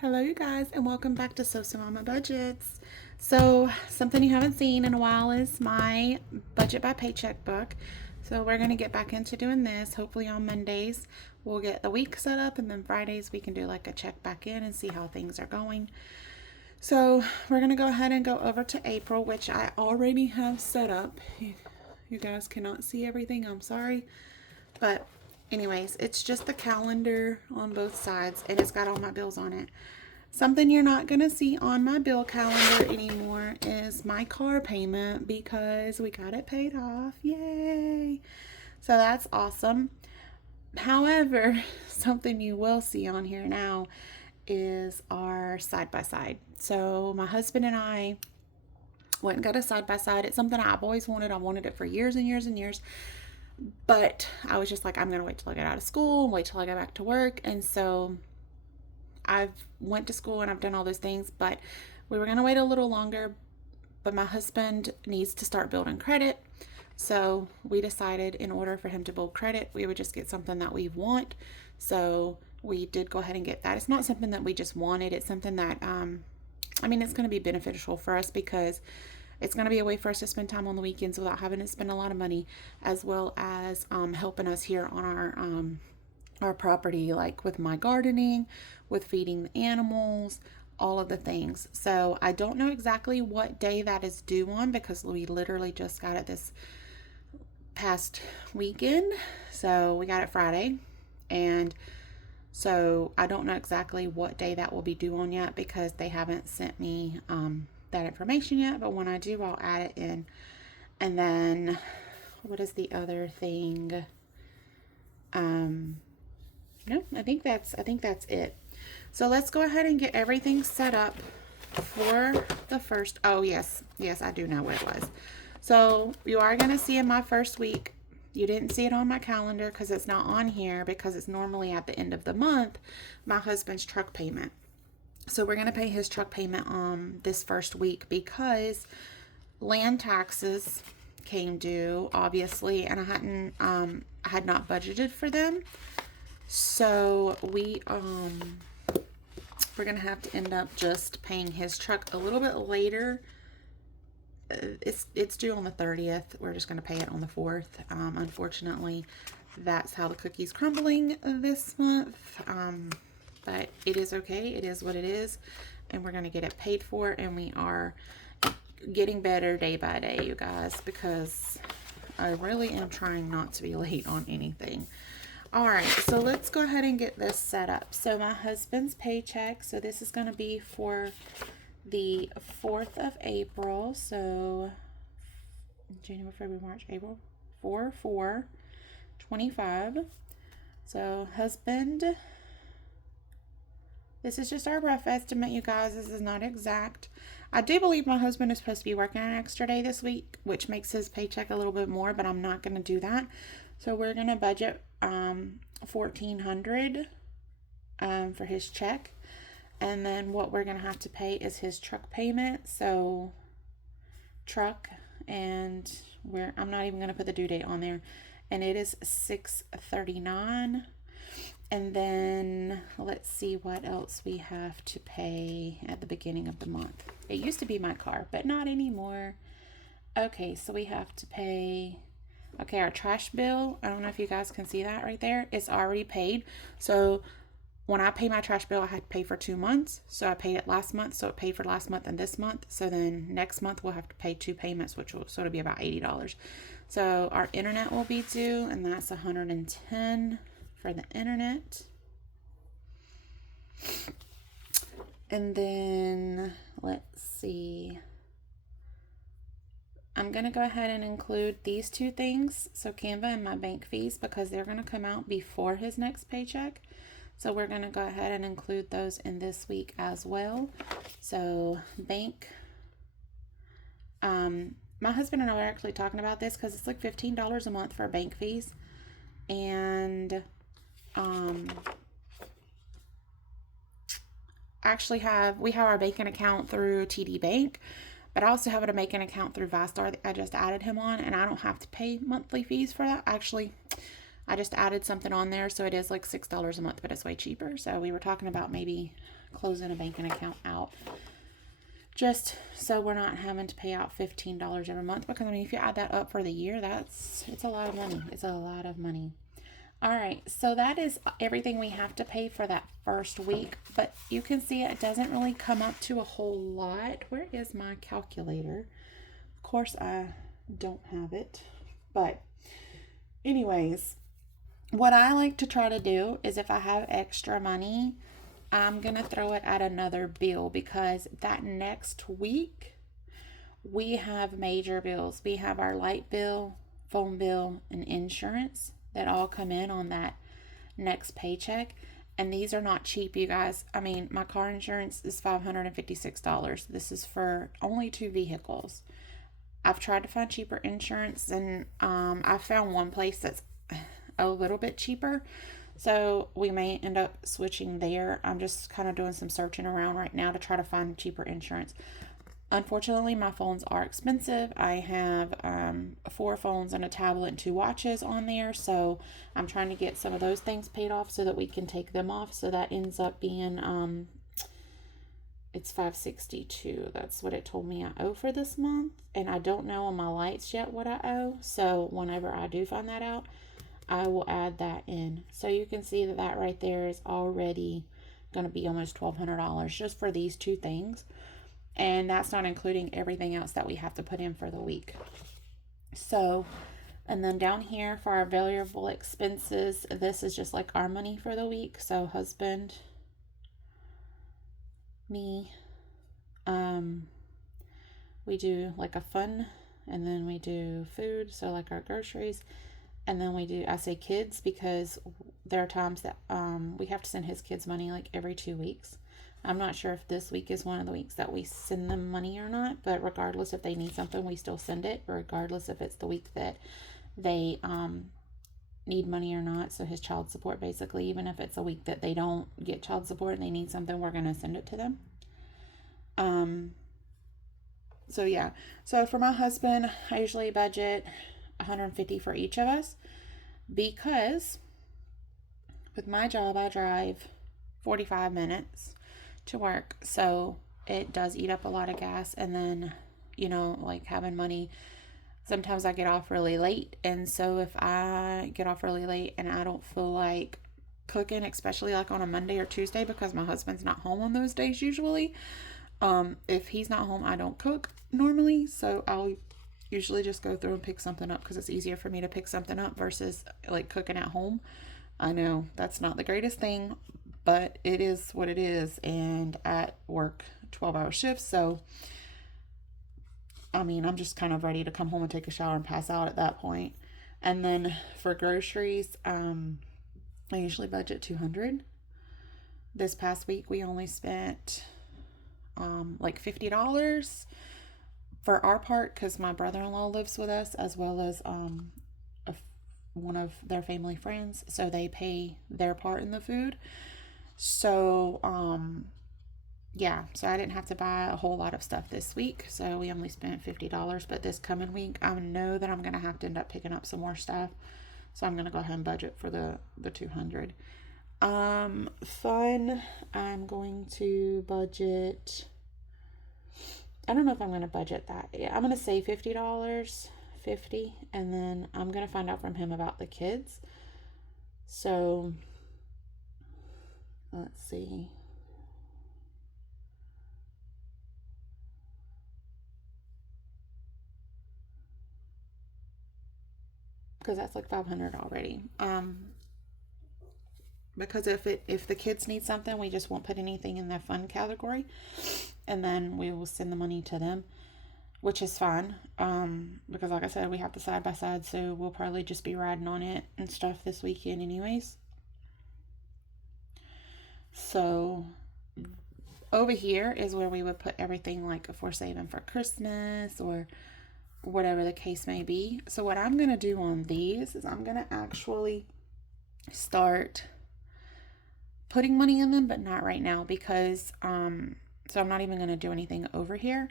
Hello, you guys, and welcome back to So Mama Budgets. So, something you haven't seen in a while is my budget by paycheck book. So, we're going to get back into doing this. Hopefully, on Mondays, we'll get the week set up, and then Fridays, we can do like a check back in and see how things are going. So, we're going to go ahead and go over to April, which I already have set up. You guys cannot see everything, I'm sorry. But anyways, it's just the calendar on both sides and it's got all my bills on it. Something you're not going to see on my bill calendar anymore is my car payment because we got it paid off. Yay! So that's awesome. However, something you will see on here now is our side by side. So my husband and I went and got a side by side. It's something I've always wanted. I wanted it for years and years and years. But I was just like, I'm going to wait till I get out of school and wait till I get back to work. And so I've went to school and I've done all those things, but we were going to wait a little longer. But my husband needs to start building credit. So we decided in order for him to build credit, we would just get something that we want. So we did go ahead and get that. It's not something that we just wanted. It's something that, it's going to be beneficial for us because it's going to be a way for us to spend time on the weekends without having to spend a lot of money, as well as helping us here on our property, like with my gardening, with feeding the animals, all of the things. So I don't know exactly what day that is due on because we literally just got it this past weekend. So we got it Friday, and so I don't know exactly what day that will be due on yet because they haven't sent me that information yet. But when I do, I'll add it in. And then what is the other thing? No, I think that's it. So let's go ahead and get everything set up for the first. Oh yes, I do know what it was. So you are going to see in my first week. You didn't see it on my calendar because it's not on here because it's normally at the end of the month, my husband's truck payment. So we're going to pay his truck payment this first week because land taxes came due, obviously, and I had not budgeted for them. So we're going to have to end up just paying his truck a little bit later. It's due on the 30th. We're just going to pay it on the 4th. Unfortunately, that's how the cookie's crumbling this month. But it is okay. It is what it is. And we're going to get it paid for. And we are getting better day by day, you guys, because I really am trying not to be late on anything. All right, so let's go ahead and get this set up. So my husband's paycheck. So this is going to be for the 4th of April. So January, February, March, April, 4/4/25. So husband, this is just our rough estimate, you guys. This is not exact. I do believe my husband is supposed to be working an extra day this week, which makes his paycheck a little bit more, but I'm not going to do that. So we're going to budget $1,400 for his check. And then what we're going to have to pay is his truck payment. So truck, and I'm not even going to put the due date on there. And it is $639. And then let's see what else we have to pay at the beginning of the month. It used to be my car, but not anymore. Okay, so we have to pay, our trash bill. I don't know if you guys can see that right there. It's already paid. So when I pay my trash bill, I had to pay for 2 months. So I paid it last month. So it paid for last month and this month. So then next month we'll have to pay 2 payments, which will sort of be about $80. So our internet will be due, and that's $110 for the internet. And then let's see. I'm going to go ahead and include these two things. So Canva and my bank fees, because they're going to come out before his next paycheck. So we're going to go ahead and include those in this week as well. So bank, my husband and I were actually talking about this because it's like $15 a month for bank fees. And we have our banking account through TD Bank, but I also have a banking account through ViStar that I just added him on, and I don't have to pay monthly fees for that. Actually, I just added something on there, so it is like $6 a month, but it's way cheaper. So we were talking about maybe closing a banking account out, just so we're not having to pay out $15 every month. Because I mean, if you add that up for the year, it's a lot of money. It's a lot of money. All right, so that is everything we have to pay for that first week, but you can see it doesn't really come up to a whole lot. Where is my calculator? Of course, I don't have it, but anyways, what I like to try to do is if I have extra money, I'm going to throw it at another bill, because that next week we have major bills. We have our light bill, phone bill, and insurance that all come in on that next paycheck. And these are not cheap, you guys. I mean, my car insurance is $556. This is for only 2 vehicles. I've tried to find cheaper insurance, and I found one place that's a little bit cheaper. So we may end up switching there. I'm just kind of doing some searching around right now to try to find cheaper insurance. Unfortunately, my phones are expensive. I have 4 phones and a tablet and 2 watches on there. So I'm trying to get some of those things paid off so that we can take them off. So that ends up being, it's $562. That's what it told me I owe for this month. And I don't know on my lights yet what I owe. So whenever I do find that out, I will add that in. So you can see that that right there is already going to be almost $1,200 just for these 2 things. And that's not including everything else that we have to put in for the week. So, and then down here for our variable expenses, this is just like our money for the week. So husband, me, we do like a fun, and then we do food, so like our groceries. And then we do, I say kids because there are times that we have to send his kids money like every 2 weeks. I'm not sure if this week is one of the weeks that we send them money or not, but regardless, if they need something, we still send it, regardless if it's the week that they need money or not. So his child support, basically, even if it's a week that they don't get child support and they need something, we're going to send it to them. So yeah, so for my husband, I usually budget $150 for each of us, because with my job I drive 45 minutes to work, so it does eat up a lot of gas. And then, you know, like having money, sometimes I get off really late, and so if I get off really late and I don't feel like cooking, especially like on a Monday or Tuesday, because my husband's not home on those days usually, if he's not home, I don't cook normally, so I'll usually just go through and pick something up, because it's easier for me to pick something up versus like cooking at home. I know that's not the greatest thing, but it is what it is. And at work 12-hour shifts, so I mean, I'm just kind of ready to come home and take a shower and pass out at that point. And then for groceries, I usually budget $200. This past week we only spent like $50 for our part, because my brother-in-law lives with us, as well as one of their family friends, so they pay their part in the food. So yeah, so I didn't have to buy a whole lot of stuff this week, so we only spent $50. But this coming week, I know that I'm gonna have to end up picking up some more stuff, so I'm gonna go ahead and budget for the $200. Fun, I'm going to budget, I don't know if I'm going to budget that. Yeah, I'm going to say $50, 50, and then I'm going to find out from him about the kids. So, let's see. Because that's like $500 already. Because if the kids need something, we just won't put anything in their fun category, and then we will send the money to them, which is fine. Because like I said, we have the side by side, so we'll probably just be riding on it and stuff this weekend anyways. So over here is where we would put everything, like if we're saving for Christmas or whatever the case may be. So what I'm going to do on these is I'm going to actually start putting money in them, but not right now, because so I'm not even going to do anything over here,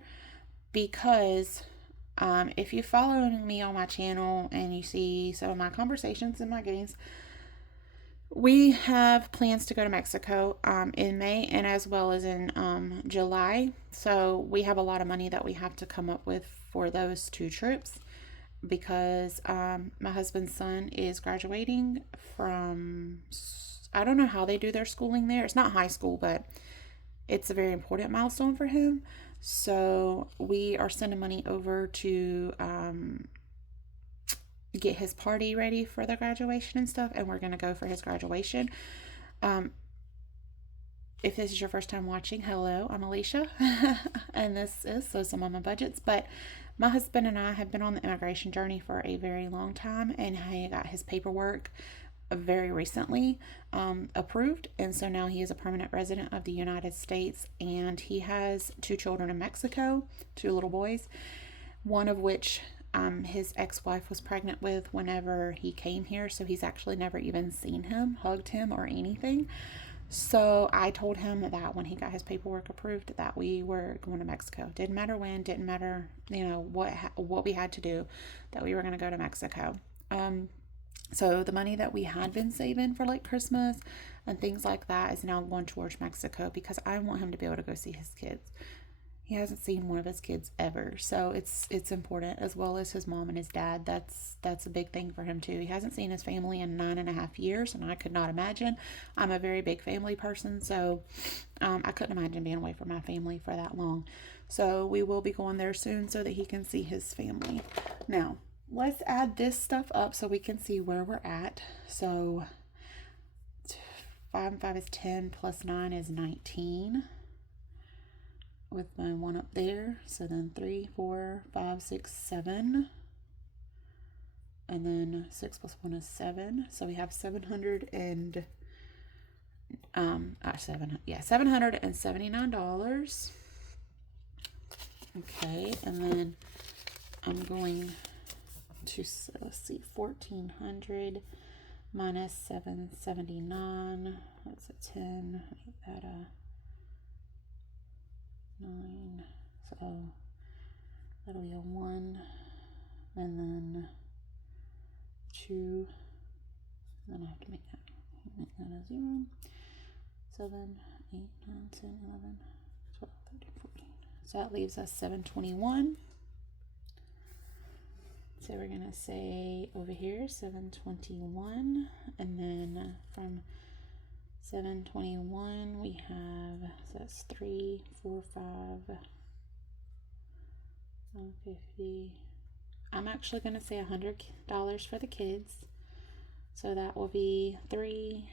because If you follow me on my channel and you see some of my conversations and my games, we have plans to go to Mexico in May and as well as in July. So we have a lot of money that we have to come up with for those 2 trips because my husband's son is graduating from, I don't know how they do their schooling there. It's not high school, but it's a very important milestone for him. So we are sending money over to get his party ready for the graduation and stuff, and we're going to go for his graduation. If this is your first time watching, hello, I'm Alicia, and this is So Mama Budgets. But my husband and I have been on the immigration journey for a very long time, and he got his paperwork very recently approved, and so now he is a permanent resident of the United States, and he has 2 children in Mexico, 2 little boys, one of which his ex-wife was pregnant with whenever he came here, so he's actually never even seen him, hugged him, or anything. So I told him that when he got his paperwork approved that we were going to Mexico. Didn't matter when, didn't matter, what we had to do, that we were going to go to Mexico. So the money that we had been saving for like Christmas and things like that is now going towards Mexico because I want him to be able to go see his kids. He hasn't seen one of his kids ever, so it's important, as well as his mom and his dad. That's a big thing for him too. He hasn't seen his family in 9.5 years, and I could not imagine. I'm a very big family person, so I couldn't imagine being away from my family for that long. So we will be going there soon so that he can see his family. Now, let's add this stuff up so we can see where we're at. So 5 and 5 is 10, plus 9 is 19. With my 1 up there. So then 3, 4, 5, 6, 7. And then 6 plus 1 is 7. So we have $779. Okay, and then I'm going to, let's see, 1,400 minus 779. That's a 10. Make that a 9. So that'll be a 1, and then 2. And then I have to make that a 0. 7, 8, 9, 10, 11, 12, 13, 14. So that leaves us 721. So we're going to say over here 721, and then from 721 we have, so that's 3, 4, 5, 150. I'm actually going to say $100 for the kids. So that will be 3,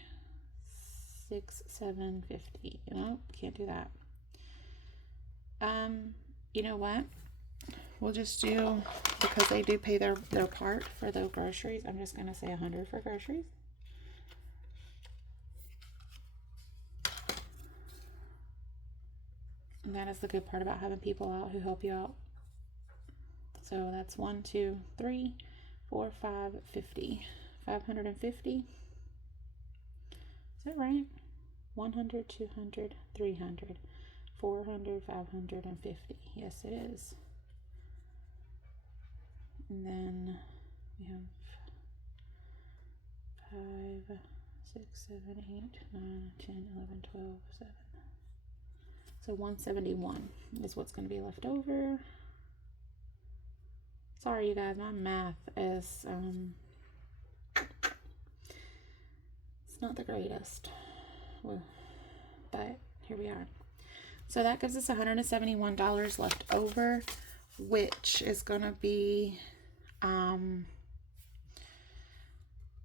6, 7, 50. Nope, can't do that. You know what? We'll just do, because they do pay their part for the groceries, I'm just going to say 100 for groceries. And that is the good part about having people out who help you out. So that's 1, 2, 3, 4, 5, 50. 550. Is that right? 100, 200, 300, 400, 550. Yes, it is. And then we have 5, 6, 7, 8, 9, 10, 11, 12, 7. So 171 is what's going to be left over. Sorry, you guys, my math is it's not the greatest. Well, but here we are. So that gives us $171 left over, which is going to be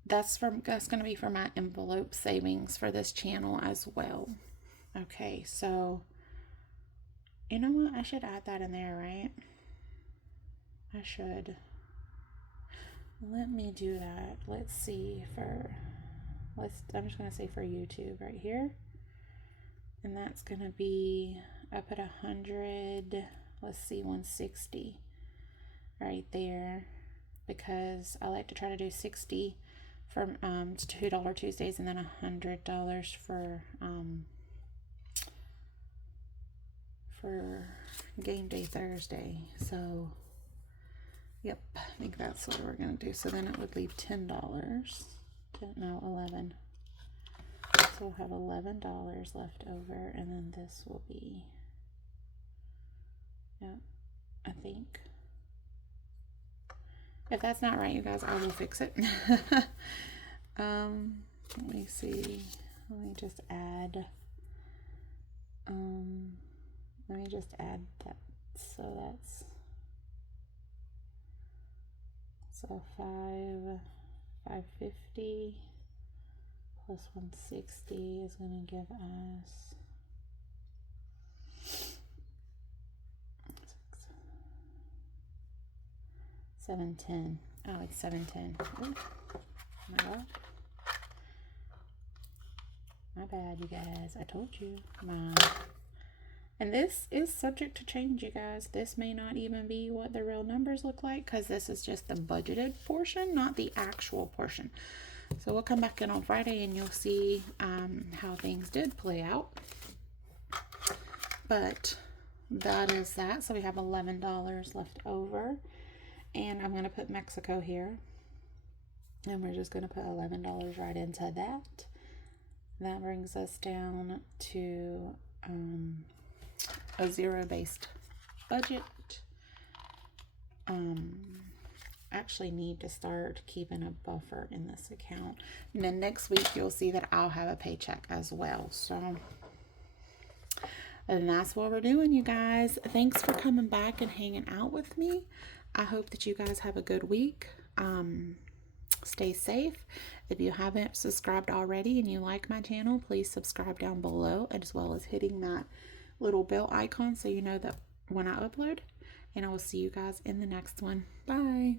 that's going to be for my envelope savings for this channel as well. Okay, so you know what? I should add that in there, right? I should. Let me do that. Let's see I'm just going to say for YouTube right here. And that's going to be, I put 100, let's see, 160 right there, because I like to try to do 60 for $2 Tuesdays and then $100 for game day Thursday. So Yep, I think that's what we're going to do. So then it would leave $10. No, 11. So we'll have $11 left over, and then this will be, yeah, I think. If that's not right, you guys, I will fix it. Let me see. Let me just add that. So that's, so 550 plus 160 is going to give us 710. Oh, it's 710. Ooh, my God. My bad, you guys. I told you. And this is subject to change, you guys. This may not even be what the real numbers look like, because this is just the budgeted portion, not the actual portion. So we'll come back in on Friday and you'll see how things did play out. But that is that. So we have $11 left over. And I'm going to put Mexico here. And we're just going to put $11 right into that. That brings us down to a zero-based budget. Actually need to start keeping a buffer in this account. And then next week you'll see that I'll have a paycheck as well. So, and that's what we're doing, you guys. Thanks for coming back and hanging out with me. I hope that you guys have a good week. Stay safe. If you haven't subscribed already and you like my channel, please subscribe down below, as well as hitting that little bell icon so you know that when I upload. And I will see you guys in the next one. Bye.